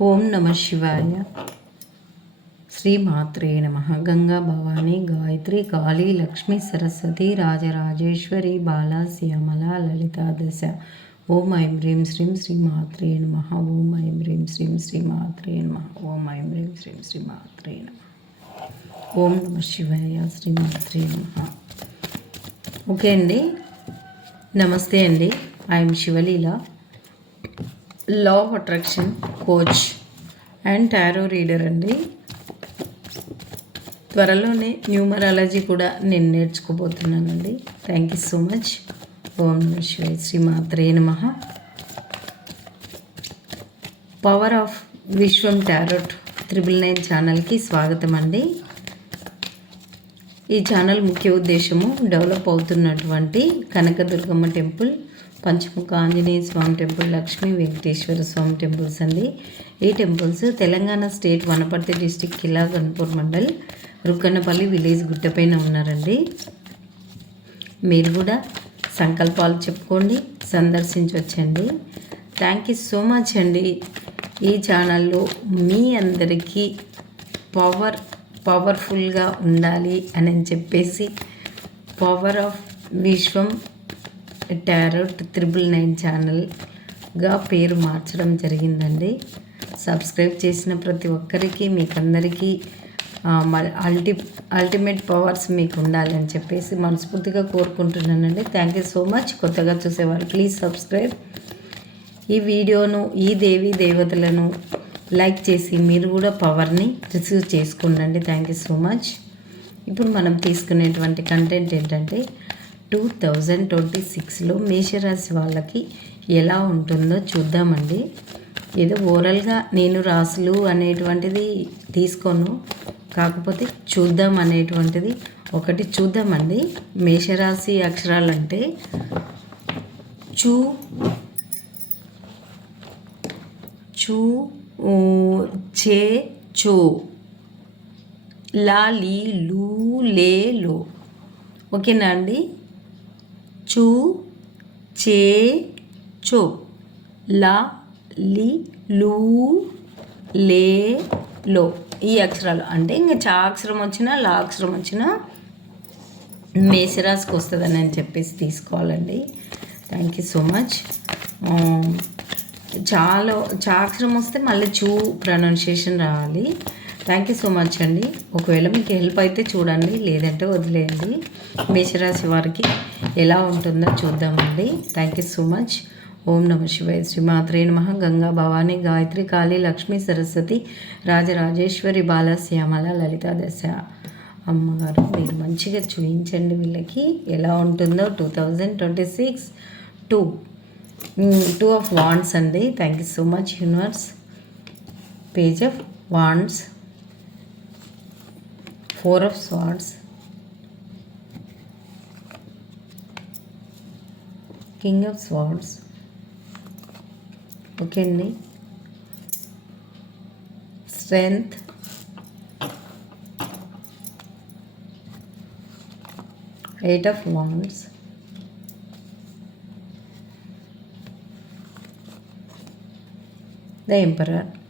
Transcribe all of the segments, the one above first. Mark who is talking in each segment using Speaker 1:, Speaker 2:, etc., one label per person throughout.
Speaker 1: ఓం నమ శివాయ. శ్రీ మాత్రే నమ. గంగా భవాని గాయత్రి కాళీ లక్ష్మి సరస్వతి రాజరాజేశ్వరి బాల శ్యామల లలితా దశ. ఓం ఐం హ్రీం శ్రీం శ్రీ మాత్రే నమ. ఓం ఐం హ్రీం శ్రీం శ్రీ మాత్రే నమ. ఓం ఐం హ్రీం శ్రీం శ్రీ మాత్రే నమ. ఓం నమ శివాయ శ్రీ మాత్రే నమ. ఓకే అండి. నమస్తే అండి. I'm Sivaleela. Law of attraction coach and tarot reader అండి. త్వరలోనే న్యూమరాలజీ కూడా నేను నేర్చుకోబోతున్నానండి. థ్యాంక్ యూ సో మచ్ ఓం నమ శివాయ శ్రీ మాత్రే నమ. Power of Vishwam tarot triple nine ఛానల్కి స్వాగతం అండి. ఈ ఛానల్ ముఖ్య ఉద్దేశము డెవలప్ అవుతున్నటువంటి Kanakadurgamma temple Panchamukha Anjaneya Swamy temple Lakshmi Venkateswara Swamy temples అండి. ఈ temples Telangana state Wanaparthy district Kila Ghanpur mandal Rukkannapalli village గుట్టపైన ఉన్నారండి. మీరు కూడా సంకల్పాలు చెప్పుకోండి సందర్శించవచ్చండి థ్యాంక్ యూ సో మచ్ అండి. ఈ ఛానల్లో మీ అందరికీ పవర్ పవర్ఫుల్గా ఉండాలి అని చెప్పేసి power of Vishwam tarot triple nine ఛానల్గా పేరు మార్చడం జరిగిందండి. సబ్స్క్రైబ్ చేసిన ప్రతి ఒక్కరికి మీకు అందరికీ అల్టి అల్టిమేట్ పవర్స్ మీకు ఉండాలని చెప్పేసి మనస్ఫూర్తిగా కోరుకుంటున్నానండి. Thank you so much. కొత్తగా చూసేవారు ప్లీజ్ సబ్స్క్రైబ్. ఈ వీడియోను ఈ దేవి దేవతలను లైక్ చేసి మీరు కూడా పవర్ని రిసీవ్ చేసుకోండి థ్యాంక్ యూ సో మచ్. ఇప్పుడు మనం తీసుకునేటువంటి కంటెంట్ ఏంటంటే టూ థౌజండ్ ట్వంటీ సిక్స్లో మేషరాశి వాళ్ళకి ఎలా ఉంటుందో చూద్దామండి. ఏదో ఓవరాల్గా నేను రాసులు అనేటువంటిది తీసుకోను. కాకపోతే చూద్దాం అనేటువంటిది ఒకటి చూద్దామండి. మేషరాశి అక్షరాలంటే చూ చూ చే చో. లా లీ లూ లే లో. ఓకేనా అండి? చూ చే చో లా లి లూ లే లో. ఈ అక్షరాలు. అంటే ఇంకా చా అక్షరం వచ్చినా లా అక్షరం వచ్చినా మేసరాస్కి వస్తుందని అని చెప్పేసి తీసుకోవాలండి. థ్యాంక్ యూ సో మచ్ చాలా చా అక్షరం వస్తే మళ్ళీ చూ ప్రొనౌన్సియేషన్ రావాలి. థ్యాంక్ యూ సో మచ్ అండి. ఒకవేళ మీకు హెల్ప్ అయితే చూడండి లేదంటే వదిలేయండి. మేషరాశి వారికి ఎలా ఉంటుందో చూద్దామండి. థ్యాంక్ యూ సో మచ్ ఓం నమ శివాయ. శ్రీమాత్రే నమ. గంగా భవాని గాయత్రి కాళీ లక్ష్మీ సరస్వతి రాజరాజేశ్వరి బాలశ్యామల లలిత దశ. అమ్మగారు మీరు మంచిగా చూపించండి వీళ్ళకి. ఎలా ఉంటుందో two thousand twenty six two two of wands అండి. Thank you so much universe page of wands four of swords king of swords okay అండి strength eight of wands the emperor.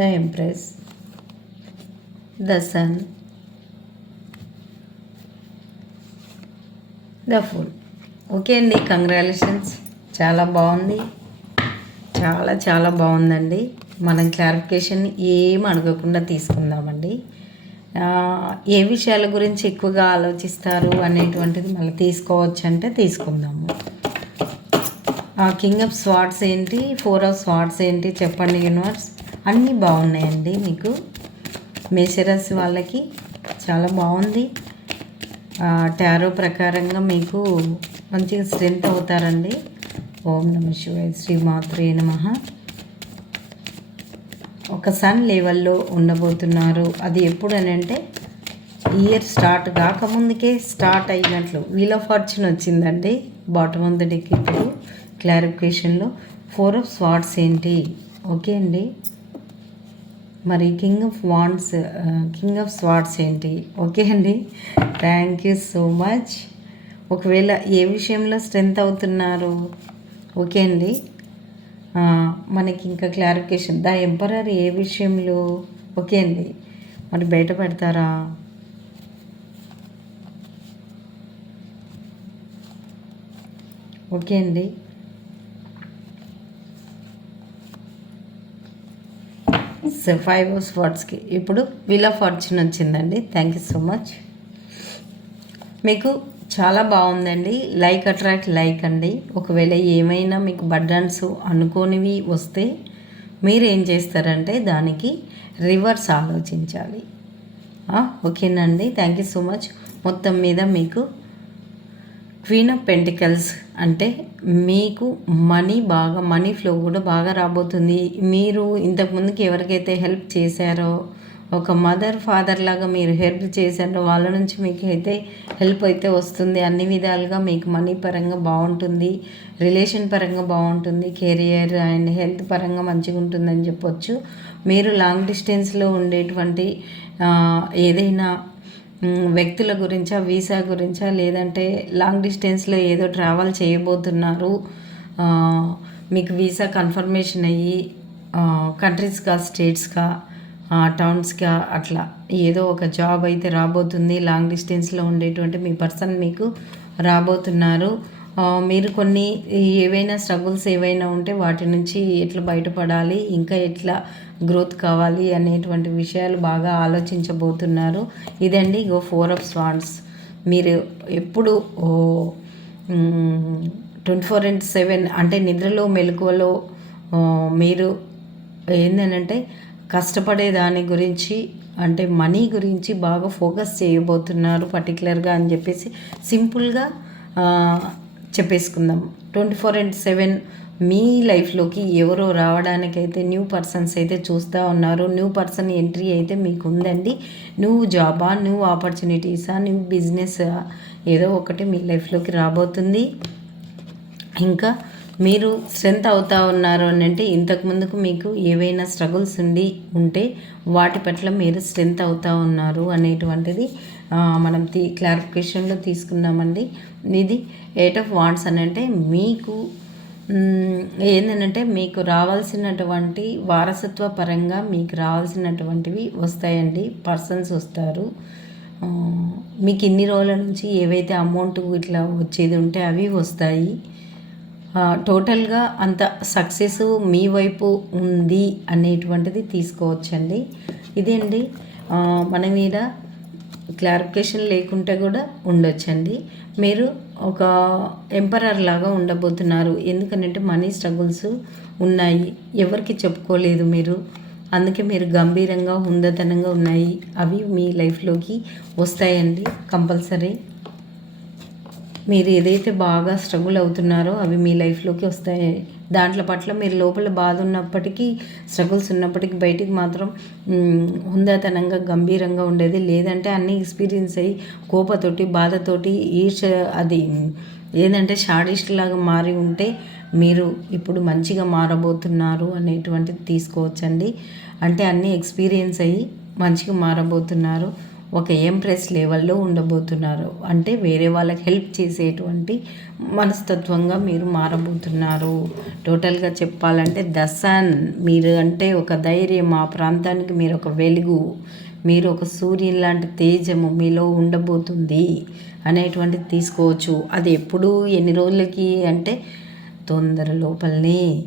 Speaker 1: The empress the sun the full okay అండి congratulations చాలా బాగుంది. చాలా చాలా బాగుందండి. మనం clarification ఏం అడగకుండా తీసుకుందామండి. ఏ విషయాల గురించి ఎక్కువగా ఆలోచిస్తారు అనేటువంటిది మళ్ళీ తీసుకోవచ్చు అంటే తీసుకుందాము. కింగ్ ఆఫ్ స్వాట్స్ ఏంటి? ఫోర్ ఆఫ్ స్వాట్స్ ఏంటి? చెప్పండి యూనివర్స్ అన్నీ బాగున్నాయండి మీకు. మేషరాశి వాళ్ళకి చాలా బాగుంది. టారో ప్రకారంగా మీకు మంచిగా స్ట్రెంత్ అవుతారండి. ఓం నమ శివాయ శ్రీ నమ. ఒక సన్ లెవెల్లో ఉండబోతున్నారు. అది ఎప్పుడు అని అంటే ఇయర్ స్టార్ట్ కాకముందుకే స్టార్ట్ అయినట్లు. వీల్ ఆఫ్ ఫార్చ్యూన్ వచ్చిందండి. బాటమ్ ఆఫ్ ద డెక్ ఇప్పుడు క్లారిఫికేషన్లో. ఫోర్ ఆఫ్ స్వాట్స్ ఏంటి? ఓకే అండి. మరి king of wands king of swords ఏంటి? ఓకే అండి. థ్యాంక్ యూ సో మచ్ ఒకవేళ ఏ విషయంలో స్ట్రెంత్ అవుతున్నారు? ఓకే అండి. మనకి ఇంకా క్లారిఫికేషన్ ద ఎంపరర్ ఏ విషయంలో? ఓకే అండి. మరి బయట పెడతారా? ఓకే అండి. ఫైవ్ అవర్స్ ఇప్పుడు వీల్ ఆఫ్ ఫార్చ్యూన్ వచ్చిందండి. థ్యాంక్ యూ సో మచ్ మీకు చాలా బాగుందండి. లైక్ అట్రాక్ట్ లైక్ అండి. ఒకవేళ ఏమైనా మీకు బడ్డన్స్ అనుకోనివి వస్తే మీరు ఏం చేస్తారంటే దానికి రివర్స్ ఆలోచించాలి. ఓకేనండి. థ్యాంక్ యూ సో మచ్ మొత్తం మీద మీకు క్వీన్ ఆఫ్ పెంటికల్స్ అంటే మీకు మనీ బాగా మనీ ఫ్లో కూడా బాగా రాబోతుంది. మీరు ఇంతకుముందుకి ఎవరికైతే హెల్ప్ చేశారో ఒక మదర్ ఫాదర్ లాగా మీరు హెల్ప్ చేశారో వాళ్ళ నుంచి మీకు అయితే హెల్ప్ అయితే వస్తుంది. అన్ని విధాలుగా మీకు మనీ పరంగా బాగుంటుంది. రిలేషన్ పరంగా బాగుంటుంది. కెరియర్ అండ్ హెల్త్ పరంగా మంచిగా ఉంటుందని చెప్పొచ్చు. మీరు లాంగ్ డిస్టెన్స్లో ఉండేటువంటి ఏదైనా వ్యక్తుల గురించా వీసా గురించా లేదంటే లాంగ్ డిస్టెన్స్లో ఏదో ట్రావెల్ చేయబోతున్నారు. మీకు వీసా కన్ఫర్మేషన్ అయ్యి కంట్రీస్గా స్టేట్స్గా టౌన్స్గా అట్లా ఏదో ఒక జాబ్ అయితే రాబోతుంది. లాంగ్ డిస్టెన్స్లో ఉండేటువంటి మీ పర్సన్ మీకు రాబోతున్నారు. మీరు కొన్ని ఏవైనా స్ట్రగుల్స్ ఏవైనా ఉంటే వాటి నుంచి ఎట్లా బయటపడాలి ఇంకా ఎట్లా గ్రోత్ కావాలి అనేటువంటి విషయాలు బాగా ఆలోచించబోతున్నారు. ఇదండి గో ఫోర్ ఆఫ్ స్వాన్స్ మీరు ఎప్పుడు ట్వంటీ ఫోర్ ఇంటూ సెవెన్ అంటే నిద్రలో మెలకువలో మీరు ఏంటంటే కష్టపడే దాని గురించి అంటే మనీ గురించి బాగా ఫోకస్ చేయబోతున్నారు పర్టికులర్గా అని చెప్పేసి సింపుల్గా చెప్పేసుకుందాం. ట్వంటీ ఫోర్ అండ్ సెవెన్ మీ లైఫ్లోకి ఎవరో రావడానికైతే న్యూ పర్సన్స్ అయితే చూస్తూ ఉన్నారు. న్యూ పర్సన్ ఎంట్రీ అయితే మీకు ఉందండి న్యూ జాబా న్యూ ఆపర్చునిటీసా న్యూ బిజినెస్ ఏదో ఒకటి మీ లైఫ్లోకి రాబోతుంది. ఇంకా మీరు స్ట్రెంత్ అవుతా ఉన్నారు అని అంటే ఇంతకు ముందుకు మీకు ఏవైనా స్ట్రగుల్స్ ఉండి ఉంటే వాటి పట్ల మీరు స్ట్రెంత్ అవుతా ఉన్నారు అనేటువంటిది మనం తీ క్లారిఫికేషన్లో తీసుకున్నామండి. ఇది ఎయిట్ ఆఫ్ వాండ్స్ అని అంటే మీకు ఏంటంటే మీకు రావాల్సినటువంటి వారసత్వ పరంగా మీకు రావాల్సినటువంటివి వస్తాయండి. పర్సన్స్ వస్తారు. మీకు ఇన్ని రోజుల నుంచి ఏవైతే అమౌంట్ ఇట్లా వచ్చేది ఉంటే అవి వస్తాయి. టోటల్గా అంత సక్సెస్ మీ వైపు ఉంది అనేటువంటిది తీసుకోవచ్చండి. ఇదే అండి మన మీద క్లారిఫికేషన్ లేకుంటే కూడా ఉండొచ్చండి. మీరు ఒక ఎంపరర్ లాగా ఉండబోతున్నారు. ఎందుకంటే మనీ స్ట్రగుల్స్ ఉన్నాయి. ఎవరికి చెప్పుకోలేదు మీరు. అందుకే మీరు గంభీరంగా హుందతనంగా ఉన్నాయి. అవి మీ లైఫ్లోకి వస్తాయండి కంపల్సరీ మీరు ఏదైతే బాగా స్ట్రగుల్ అవుతున్నారో అవి మీ లైఫ్లోకి వస్తాయి. దాంట్లో పట్ల మీరు లోపల బాధ ఉన్నప్పటికీ స్ట్రగుల్స్ ఉన్నప్పటికీ బయటికి మాత్రం హుందాతనంగా గంభీరంగా ఉండేది లేదంటే అన్నీ ఎక్స్పీరియన్స్ అయ్యి కోపతోటి బాధతోటి ఈర్ష అది ఏదంటే షాడిస్ట్ లాగా మారి ఉంటే మీరు ఇప్పుడు మంచిగా మారబోతున్నారు అనేటువంటిది తీసుకోవచ్చండి. అంటే అన్నీ ఎక్స్పీరియన్స్ అయ్యి మంచిగా మారబోతున్నారు. ఒక ఎంప్రెస్ లెవెల్లో ఉండబోతున్నారు. అంటే వేరే వాళ్ళకి హెల్ప్ చేసేటువంటి మనస్తత్వంగా మీరు మారబోతున్నారు. టోటల్గా చెప్పాలంటే దసన్ మీరు అంటే ఒక ధైర్యం ఆ ప్రాంతానికి మీరు ఒక వెలుగు మీరు ఒక సూర్యుని లాంటి తేజము మీలో ఉండబోతుంది అనేటువంటిది తీసుకోవచ్చు. అది ఎప్పుడు ఎన్ని రోజులకి అంటే తొందర లోపలనే.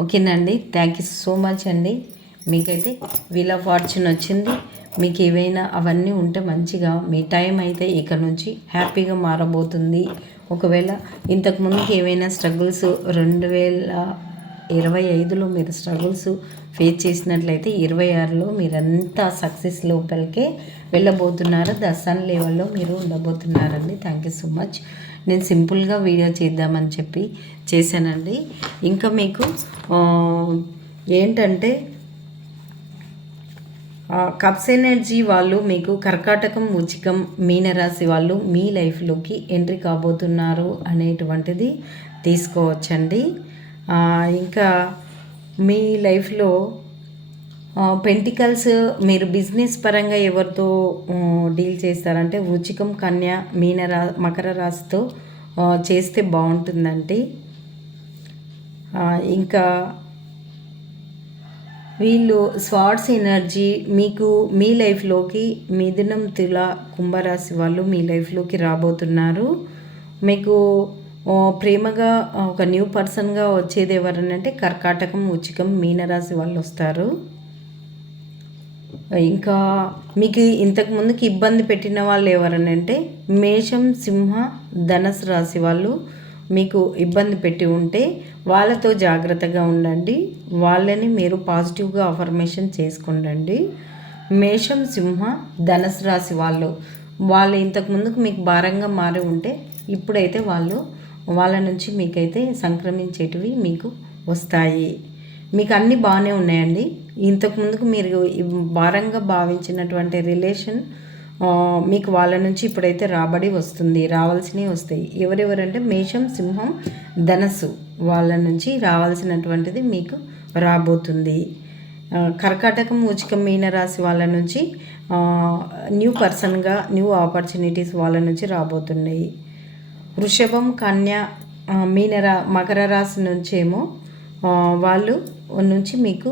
Speaker 1: ఓకేనండి? థ్యాంక్ యూ సో మచ్ అండి. మీకైతే వీల్ ఆఫ్ ఫార్చ్యూన్ వచ్చింది. మీకు ఏవైనా అవన్నీ ఉంటే మంచిగా మీ టైం అయితే ఇక్కడ నుంచి హ్యాపీగా మారబోతుంది. ఒకవేళ ఇంతకుముందుకి ఏవైనా స్ట్రగుల్స్ రెండు వేల ఇరవై ఐదులో మీరు స్ట్రగుల్స్ ఫేస్ చేసినట్లయితే ఇరవై ఆరులో మీరంతా సక్సెస్ లోపలికే వెళ్ళబోతున్నారు. దర్శన్ లెవెల్లో మీరు ఉండబోతున్నారండి. Thank you so much. నేను సింపుల్గా వీడియో చేద్దామని చెప్పి చేశానండి. ఇంకా మీకు ఏంటంటే కప్స్ ఎనర్జీ వాళ్ళు మీకు కర్కాటకం ఉచికం మీనరాశి వాళ్ళు మీ లైఫ్లోకి ఎంట్రీ కాబోతున్నారు అనేటువంటిది తీసుకోవచ్చండి. ఇంకా మీ లైఫ్లో పెంటికల్స్ మీరు బిజినెస్ పరంగా ఎవరితో డీల్ చేస్తారంటే ఉచికం కన్య మీనరా మకర రాశితో చేస్తే బాగుంటుందండి. ఇంకా వీళ్ళు స్వార్ట్స్ ఎనర్జీ మీకు మీ లైఫ్లోకి మిథునం తుల కుంభరాశి వాళ్ళు మీ లైఫ్లోకి రాబోతున్నారు. మీకు ప్రేమగా ఒక న్యూ పర్సన్గా వచ్చేది ఎవరనంటే కర్కాటకం ఉచికం మీనరాశి వాళ్ళు వస్తారు. ఇంకా మీకు ఇంతకు ముందుకి ఇబ్బంది పెట్టిన వాళ్ళు ఎవరనంటే మేషం సింహ ధనసు రాశి వాళ్ళు మీకు ఇబ్బంది పెట్టి ఉంటే వాళ్ళతో జాగ్రత్తగా ఉండండి. వాళ్ళని మీరు పాజిటివ్గా అఫర్మేషన్ చేసుకుండండి. మేషం సింహ ధనసు రాశి వాళ్ళు వాళ్ళు ఇంతకు ముందుకు మీకు భారంగా మారి ఉంటే ఇప్పుడైతే వాళ్ళు వాళ్ళ నుంచి మీకైతే సంక్రమించేటివి మీకు వస్తాయి. మీకు అన్నీ బాగానే ఉన్నాయండి. ఇంతకు ముందుకు మీరు భారంగా భావించినటువంటి రిలేషన్ మీకు వాళ్ళ నుంచి ఇప్పుడైతే రాబడి వస్తుంది రావాల్సినవి వస్తాయి. ఎవరెవరంటే మేషం సింహం ధనస్సు వాళ్ళ నుంచి రావాల్సినటువంటిది మీకు రాబోతుంది. కర్కాటకం ఉచికం మీన రాశి వాళ్ళ నుంచి న్యూ పర్సన్గా న్యూ ఆపర్చునిటీస్ వాళ్ళ నుంచి రాబోతున్నాయి. వృషభం కన్య మీనరా మకర రాశి నుంచేమో వాళ్ళు నుంచి మీకు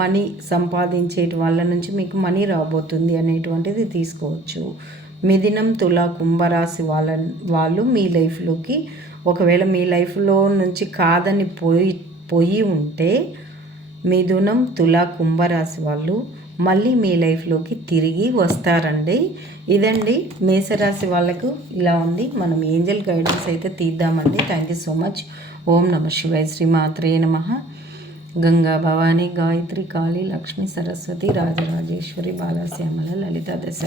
Speaker 1: మనీ సంపాదించేటి వాళ్ళ నుంచి మీకు మనీ రాబోతుంది అనేటువంటిది తీసుకోవచ్చు. మిథినం తుల కుంభరాశి వాళ్ళ వాళ్ళు మీ లైఫ్లోకి ఒకవేళ మీ లైఫ్లో నుంచి కాదని పోయి పోయి ఉంటే మిథునం తుల కుంభరాశి వాళ్ళు మళ్ళీ మీ లైఫ్లోకి తిరిగి వస్తారండి. ఇదండి మేషరాశి వాళ్ళకు ఇలా ఉంది. మనం ఏంజల్ గైడెన్స్ అయితే తీద్దామండి. థ్యాంక్ యూ సో మచ్ ఓం నమ శివాయ శ్రీ మాత్రే నమ. గంగా భవాని గాయత్రి కాళీ లక్ష్మి సరస్వతి రాజరాజేశ్వరి బాలశ్యామల లలిత దశ.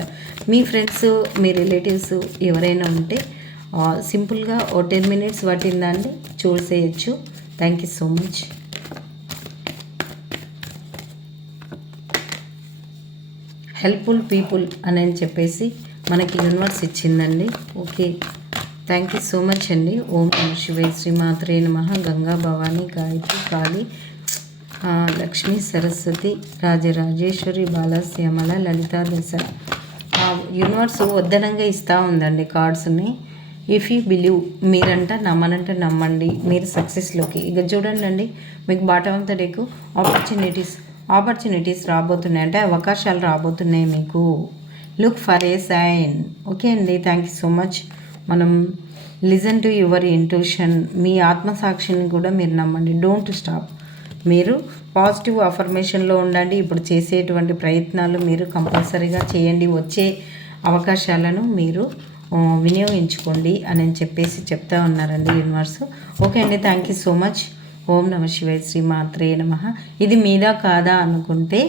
Speaker 1: మీ ఫ్రెండ్స్ మీ రిలేటివ్స్ ఎవరైనా ఉంటే సింపుల్గా ఓ టెన్ మినిట్స్ పట్టిందండి చూసేయచ్చు. Thank you so much. Helpful people అని చెప్పేసి మనకి universe ఇచ్చిందండి. Okay. Thank you so much అండి. ఓం నమ శివై శ్రీమాత్రే నమ. గంగా భవాని గాయత్రి కాళీ లక్ష్మీ సరస్వతి రాజరాజేశ్వరి బాలశ్యామల లలితా దశ యూనివర్స్ వద్దనంగా ఇస్తూ ఉందండి కార్డ్స్ని ఇఫ్ యూ బిలీవ్ మీరంట నమ్మనంటే నమ్మండి. మీరు సక్సెస్లోకి ఇక చూడండి అండి మీకు bottom of the deck opportunities opportunities రాబోతున్నాయి. అంటే అవకాశాలు రాబోతున్నాయి మీకు. Look for a sign okay అండి థ్యాంక్ యూ సో మచ్ మనం లిజన్ టు యువర్ ఇంట్యూషన్ మీ ఆత్మసాక్షిని కూడా మీరు నమ్మండి. డోంట్ స్టాప్ మీరు పాజిటివ్ అఫర్మేషన్లో ఉండండి. ఇప్పుడు చేసేటువంటి ప్రయత్నాలు మీరు కంపల్సరీగా చేయండి. వచ్చే అవకాశాలను మీరు వినియోగించుకోండి అని చెప్పేసి చెప్తా ఉన్నారండి యూనివర్స్. ఓకే అండి. Thank you so much. ఓం నమ శివాయ. శ్రీ మాత్రే నమ. ఇది మీదా కాదా అనుకుంటే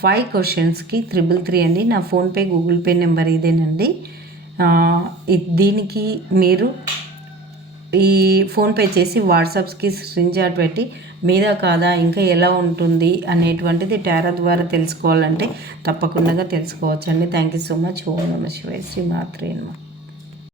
Speaker 1: ఫైవ్ క్వశ్చన్స్కి త్రిబుల్ త్రీ అండి. నా ఫోన్పే గూగుల్ పే నెంబర్ ఇదేనండి. దీనికి మీరు ఈ ఫోన్పే చేసి వాట్సాప్స్కి స్క్రీన్ షాట్ పెట్టి మీద కాదా ఇంకా ఎలా ఉంటుంది అనేటువంటిది టారా ద్వారా తెలుసుకోవాలంటే తప్పకుండా తెలుసుకోవచ్చండి. థ్యాంక్ యూ సో మచ్ ఓం నమ శివాయ శ్రీ మాత్రే